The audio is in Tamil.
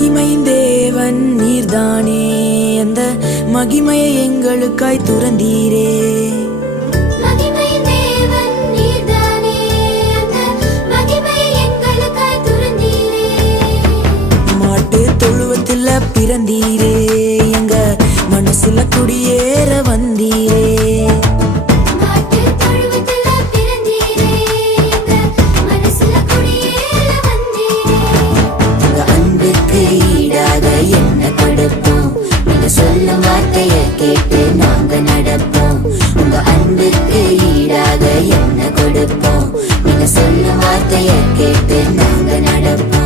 மகிமையின் தேவன் நீர்தானே, அந்த மகிமையை எங்களுக்காய் துறந்தீரே. மாட்டு தொழுவத்தில் பிறந்தீரே, எங்க மனசுல குடியேற வந்தீரே. சொல்லும் வார்த்தையை கேட்டு நாங்க நடப்போம். உங்க அன்புக்கு ஈடாக என்ன கொடுப்போம்? நீங்க சொல்லும் வார்த்தையை கேட்டு நாங்க நடப்போம்.